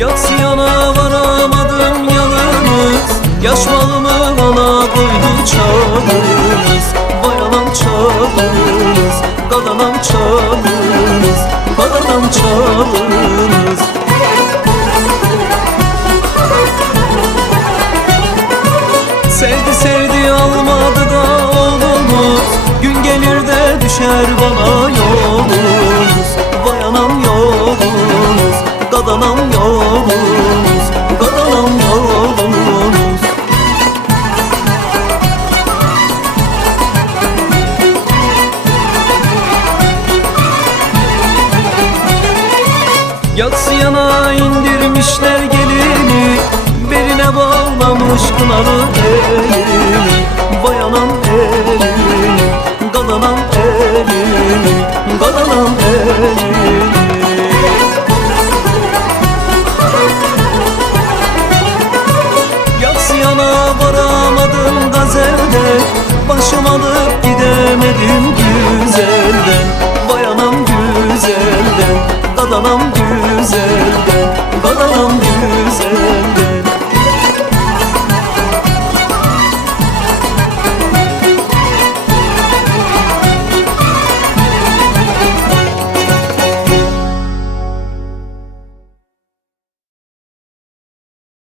Yatsıyana varamadım yalnız, yaş balımı bana koydu çağınız. Bayanam çağınız, kadanam çağınız, kadanam çağınız. Sevdi sevdi almadı da oğlumuz, gün gelir de düşer bana yolumuz. Bayanam yolumuz, kadanam yolumuz, kadanam yolumuz. Yatsıyana indirmişler gelini, beline bağlamış kınalı elini. Bayanam elini, kadanam elini, kadanam elini. Yatsıyana varamadım gazelde, başım alıp gidemedim güzelden. Bayanam güzelden, kadanam güzelden, kadanam güzelden.